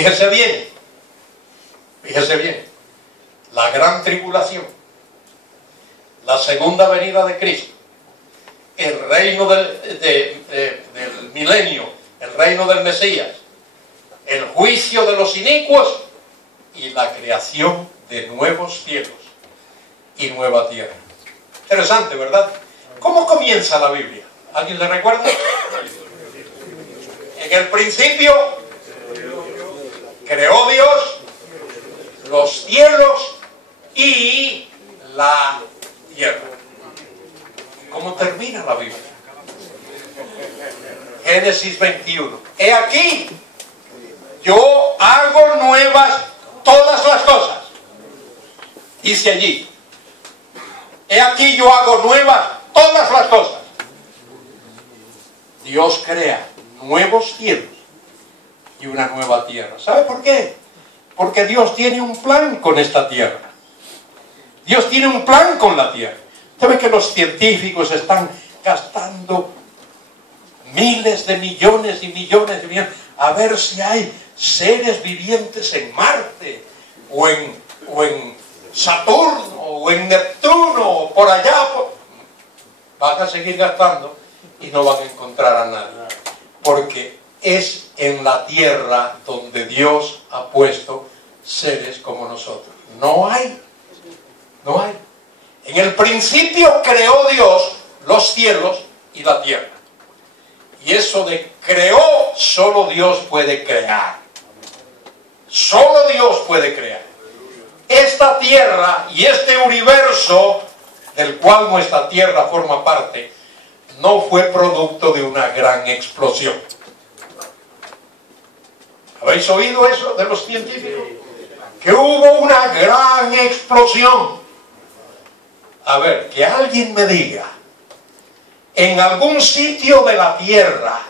Fíjese bien, fíjese bien, la gran tribulación, la segunda venida de Cristo, el reino del milenio, el reino del Mesías, el juicio de los inicuos y la creación de nuevos cielos y nueva tierra. Interesante, ¿verdad? ¿Cómo comienza la Biblia? ¿Alguien se recuerda? En el principio creó Dios los cielos y la tierra. ¿Cómo termina la Biblia? Génesis 21. He aquí, yo hago nuevas todas las cosas. Dice allí. He aquí, yo hago nuevas todas las cosas. Dios crea nuevos cielos y una nueva tierra. ¿Sabe por qué? Porque Dios tiene un plan con esta tierra. Dios tiene un plan con la tierra. ¿Sabe que los científicos están gastando miles de millones y millones de millones a ver si hay seres vivientes en Marte o en Saturno o en Neptuno o por allá? Van a seguir gastando y no van a encontrar a nadie, porque es en la tierra donde Dios ha puesto seres como nosotros. No hay. En el principio creó Dios los cielos y la tierra. Y eso de creó, solo Dios puede crear. Solo Dios puede crear. Esta tierra y este universo, del cual nuestra tierra forma parte, no fue producto de una gran explosión. ¿Habéis oído eso de los científicos? Que hubo una gran explosión. A ver, que alguien me diga, en algún sitio de la tierra,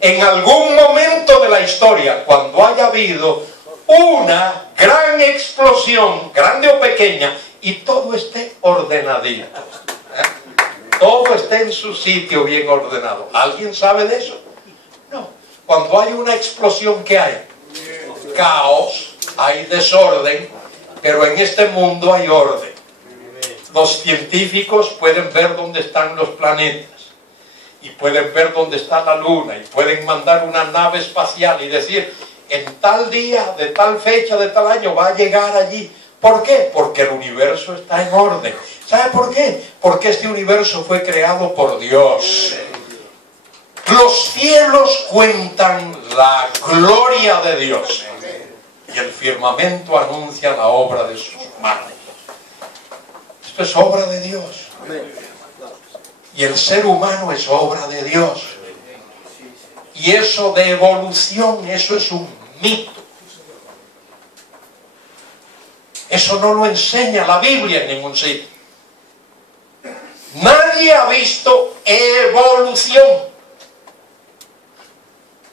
en algún momento de la historia, cuando haya habido una gran explosión, grande o pequeña, y todo esté ordenadito, todo esté en su sitio bien ordenado. ¿Alguien sabe de eso? No. Cuando hay una explosión, ¿qué hay? Caos, hay desorden, pero en este mundo hay orden. Los científicos pueden ver dónde están los planetas y pueden ver dónde está la luna y pueden mandar una nave espacial y decir, en tal día, de tal fecha, de tal año va a llegar allí. ¿Por qué? Porque el universo está en orden. ¿Sabe por qué? Porque este universo fue creado por Dios. Los cielos cuentan la gloria de Dios y el firmamento anuncia la obra de sus manos. Esto es obra de Dios. Y el ser humano es obra de Dios. Y eso de evolución, eso es un mito. Eso no lo enseña la Biblia en ningún sitio. Nadie ha visto evolución.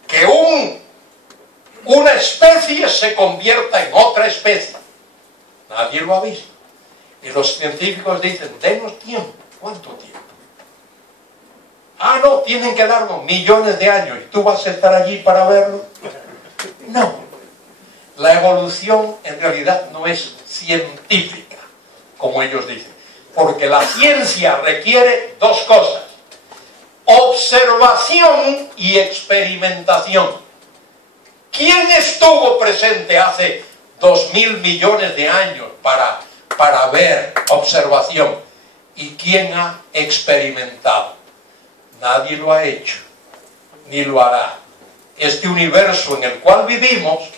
Que una especie se convierta en otra especie. Nadie lo ha visto. Y los científicos dicen, denos tiempo. ¿Cuánto tiempo? Ah, no, tienen que darnos millones de años. ¿Y tú vas a estar allí para verlo? No. La evolución en realidad no es científica, como ellos dicen. Porque la ciencia requiere dos cosas: observación y experimentación. ¿Quién estuvo presente hace 2000 millones de años para ver observación? ¿Y quién ha experimentado? Nadie lo ha hecho, ni lo hará. Este universo en el cual vivimos,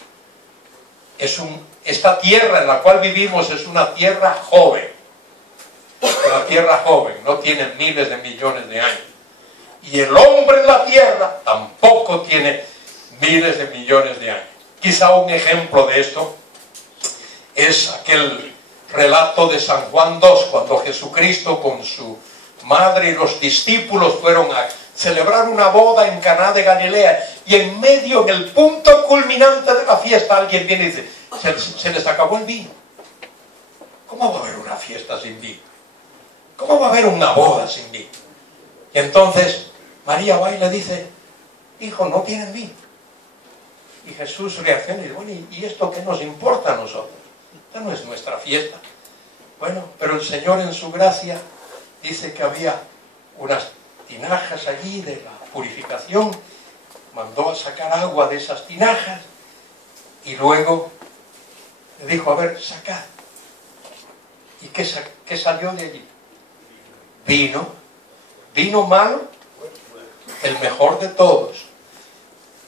esta tierra en la cual vivimos es una tierra joven. Una tierra joven, no tiene miles de millones de años. Y el hombre en la tierra tampoco tiene miles de millones de años. Quizá un ejemplo de esto es aquel relato de San Juan 2, cuando Jesucristo con su madre y los discípulos fueron a celebrar una boda en Caná de Galilea, y en medio, en el punto culminante de la fiesta, alguien viene y dice, se les acabó el vino. ¿Cómo va a haber una fiesta sin vino? ¿Cómo va a haber una boda sin vino? Y entonces María va y le dice, hijo, no tienen vino. Y Jesús reacciona y dice, bueno, ¿y esto qué nos importa a nosotros? Esta no es nuestra fiesta. Bueno, pero el Señor en su gracia dice que había unas tinajas allí de la purificación, mandó a sacar agua de esas tinajas y luego le dijo, a ver, sacad. ¿Y qué salió de allí? Vino malo, el mejor de todos.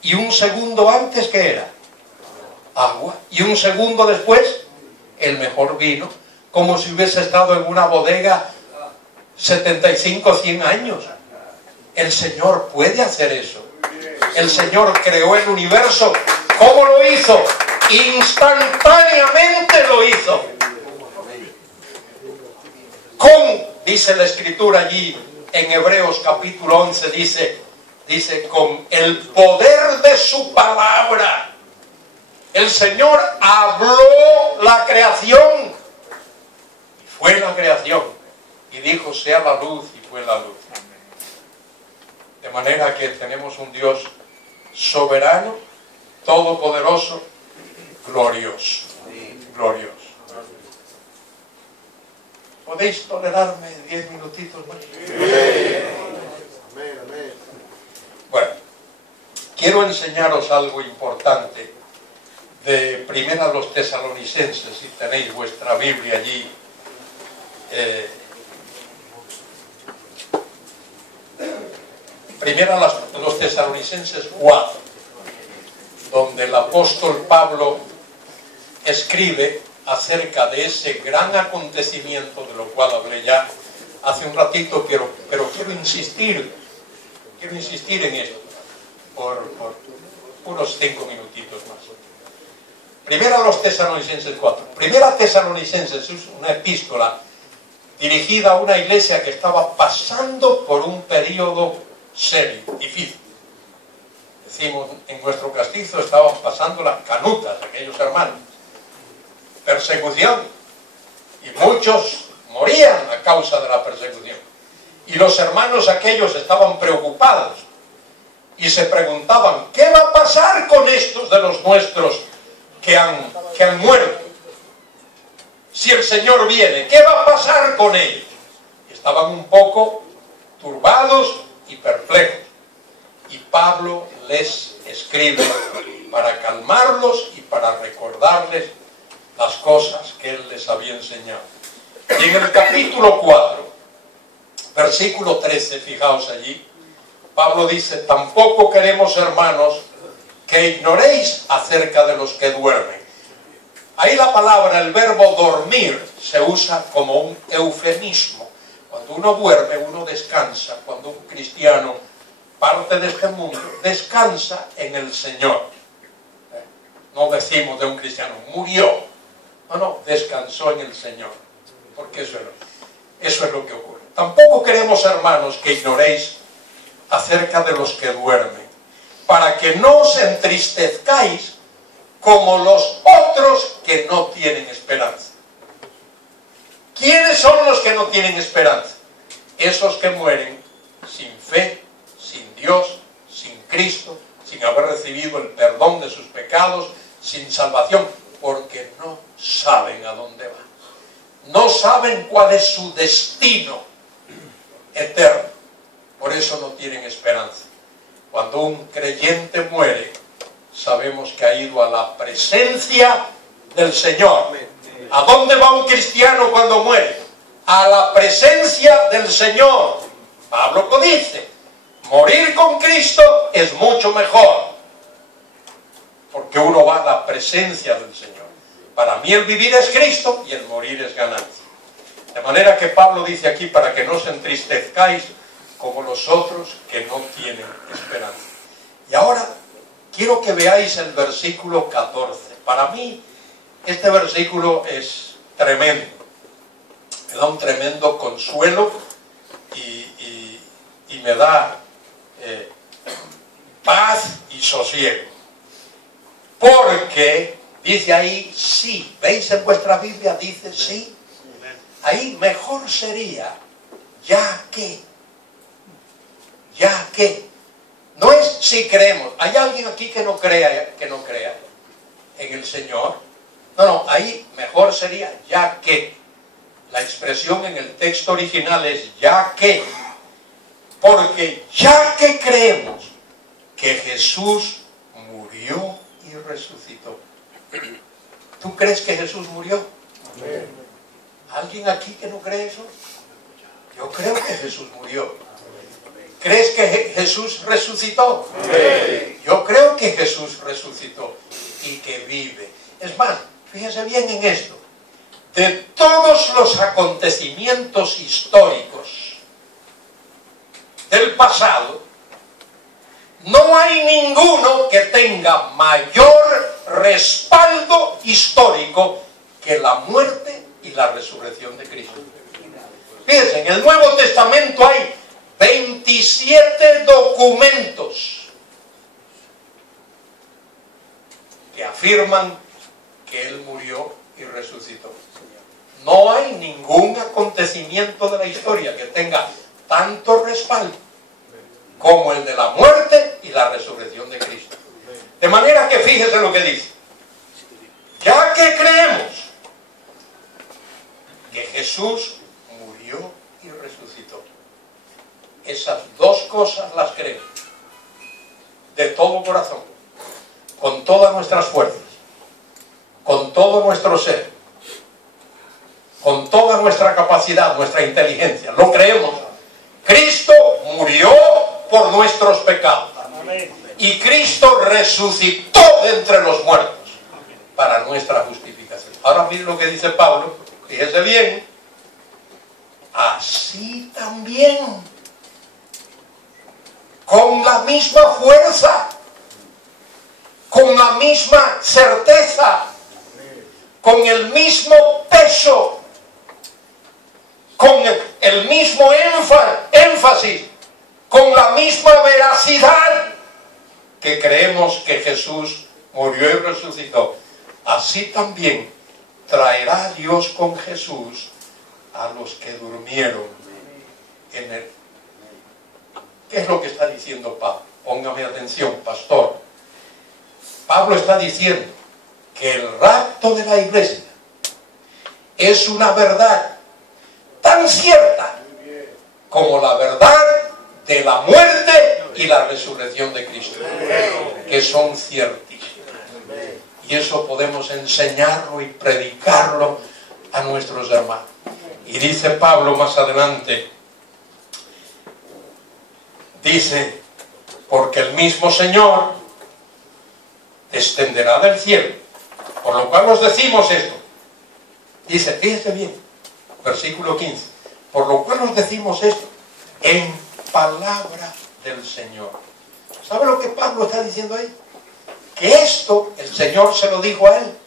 Y un segundo antes, ¿qué era? Agua. Y un segundo después, el mejor vino, como si hubiese estado en una bodega 75 o 100 años. El Señor puede hacer eso. El Señor creó el universo. ¿Cómo lo hizo? Instantáneamente lo hizo. Dice la Escritura allí en Hebreos capítulo 11, dice con el poder de su palabra. El Señor habló la creación. Y fue la creación. Y dijo, sea la luz, y fue la luz. De manera que tenemos un Dios soberano, todopoderoso, glorioso. Glorioso. ¿Podéis tolerarme 10 minutitos más? Bueno, quiero enseñaros algo importante de Primera a los Tesalonicenses, si tenéis vuestra Biblia allí. Primera a los Tesalonicenses 4, donde el apóstol Pablo escribe acerca de ese gran acontecimiento, de lo cual hablé ya hace un ratito, pero quiero insistir en esto por unos 5 minutitos más. Primera a los Tesalonicenses 4. Primera Tesalonicenses es una epístola dirigida a una iglesia que estaba pasando por un periodo serio, difícil. Decimos, en nuestro castizo estaban pasando las canutas aquellos hermanos. Persecución, y muchos morían a causa de la persecución, y los hermanos aquellos estaban preocupados y se preguntaban, ¿qué va a pasar con estos de los nuestros que han muerto? Si el Señor viene, ¿qué va a pasar con ellos? Y estaban un poco turbados y perplejos, y Pablo les escribe para calmarlos y para recordarles las cosas que él les había enseñado. Y en el capítulo 4, versículo 13, fijaos allí, Pablo dice, tampoco queremos, hermanos, que ignoréis acerca de los que duermen. Ahí la palabra, el verbo dormir, se usa como un eufemismo. Cuando uno duerme, uno descansa. Cuando un cristiano parte de este mundo, descansa en el Señor. No decimos de un cristiano, murió. No, descansó en el Señor, porque eso es lo que ocurre. Tampoco queremos, hermanos, que ignoréis acerca de los que duermen, para que no os entristezcáis como los otros que no tienen esperanza. ¿Quiénes son los que no tienen esperanza? Esos que mueren sin fe, sin Dios, sin Cristo, sin haber recibido el perdón de sus pecados, sin salvación, porque no saben a dónde van. No saben cuál es su destino eterno. Por eso no tienen esperanza. Cuando un creyente muere, sabemos que ha ido a la presencia del Señor. ¿A dónde va un cristiano cuando muere? A la presencia del Señor. Pablo lo dice. Morir con Cristo es mucho mejor, porque uno va a la presencia del Señor. Para mí el vivir es Cristo y el morir es ganancia. De manera que Pablo dice aquí, para que no os entristezcáis como los otros que no tienen esperanza. Y ahora quiero que veáis el versículo 14. Para mí este versículo es tremendo. Me da un tremendo consuelo y me da paz y sosiego. Porque dice ahí sí. ¿Veis en vuestra Biblia? Dice sí. Ahí mejor sería ya que No es si creemos. ¿Hay alguien aquí que no crea en el Señor? No, ahí mejor sería ya que. La expresión en el texto original es ya que. Porque ya que creemos que Jesús murió y resucitó. ¿Tú crees que Jesús murió? ¿Alguien aquí que no cree eso? Yo creo que Jesús murió. ¿Crees que Jesús resucitó? Yo creo que Jesús resucitó y que vive. Es más, fíjese bien en esto. De todos los acontecimientos históricos del pasado, no hay ninguno que tenga mayor respaldo histórico que la muerte y la resurrección de Cristo. Fíjense, en el Nuevo Testamento hay 27 documentos que afirman que Él murió y resucitó. No hay ningún acontecimiento de la historia que tenga tanto respaldo como el de la muerte y la resurrección de Cristo. De manera que fíjese lo que dice. Ya que creemos que Jesús murió y resucitó. Esas dos cosas las creemos de todo corazón, con todas nuestras fuerzas, con todo nuestro ser, con toda nuestra capacidad, nuestra inteligencia. Lo creemos. Cristo murió por nuestros pecados. Y Cristo resucitó de entre los muertos para nuestra justificación. Ahora miren lo que dice Pablo. Fíjese bien. Así también, con la misma fuerza, con la misma certeza, con el mismo peso, con el mismo énfasis, con la misma veracidad que creemos que Jesús murió y resucitó, así también traerá Dios con Jesús a los que durmieron en él. ¿Qué es lo que está diciendo Pablo? Póngame atención, pastor. Pablo está diciendo que el rapto de la iglesia es una verdad tan cierta como la verdad de la muerte y la resurrección de Cristo, que son ciertísimas. Y eso podemos enseñarlo y predicarlo a nuestros hermanos. Y dice Pablo más adelante, dice, porque el mismo Señor descenderá del cielo, por lo cual os decimos esto. Dice, fíjese bien, versículo 15, por lo cual os decimos esto en palabra del Señor. ¿Sabe lo que Pablo está diciendo ahí? Que esto el Señor se lo dijo a él.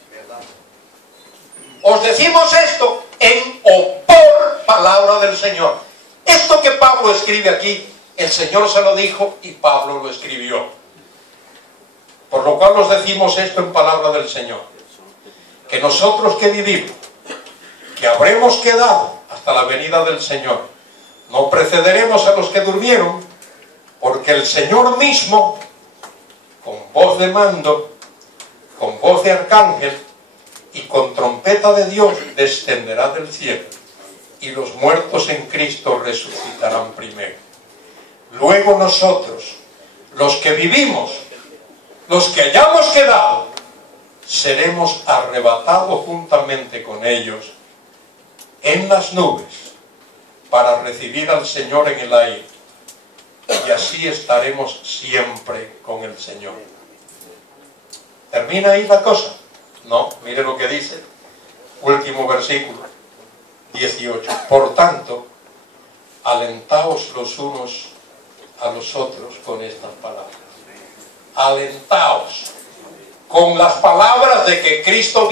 Os decimos esto en o por palabra del Señor. Esto que Pablo escribe aquí, el Señor se lo dijo y Pablo lo escribió. Por lo cual os decimos esto en palabra del Señor, que nosotros que vivimos, que habremos quedado hasta la venida del Señor, no precederemos a los que durmieron, porque el Señor mismo, con voz de mando, con voz de arcángel y con trompeta de Dios, descenderá del cielo, y los muertos en Cristo resucitarán primero. Luego nosotros, los que vivimos, los que hayamos quedado, seremos arrebatados juntamente con ellos en las nubes para recibir al Señor en el aire, y así estaremos siempre con el Señor. ¿Termina ahí la cosa? No, mire lo que dice, último versículo 18. Por tanto, alentaos los unos a los otros con estas palabras. Alentaos con las palabras de que Cristo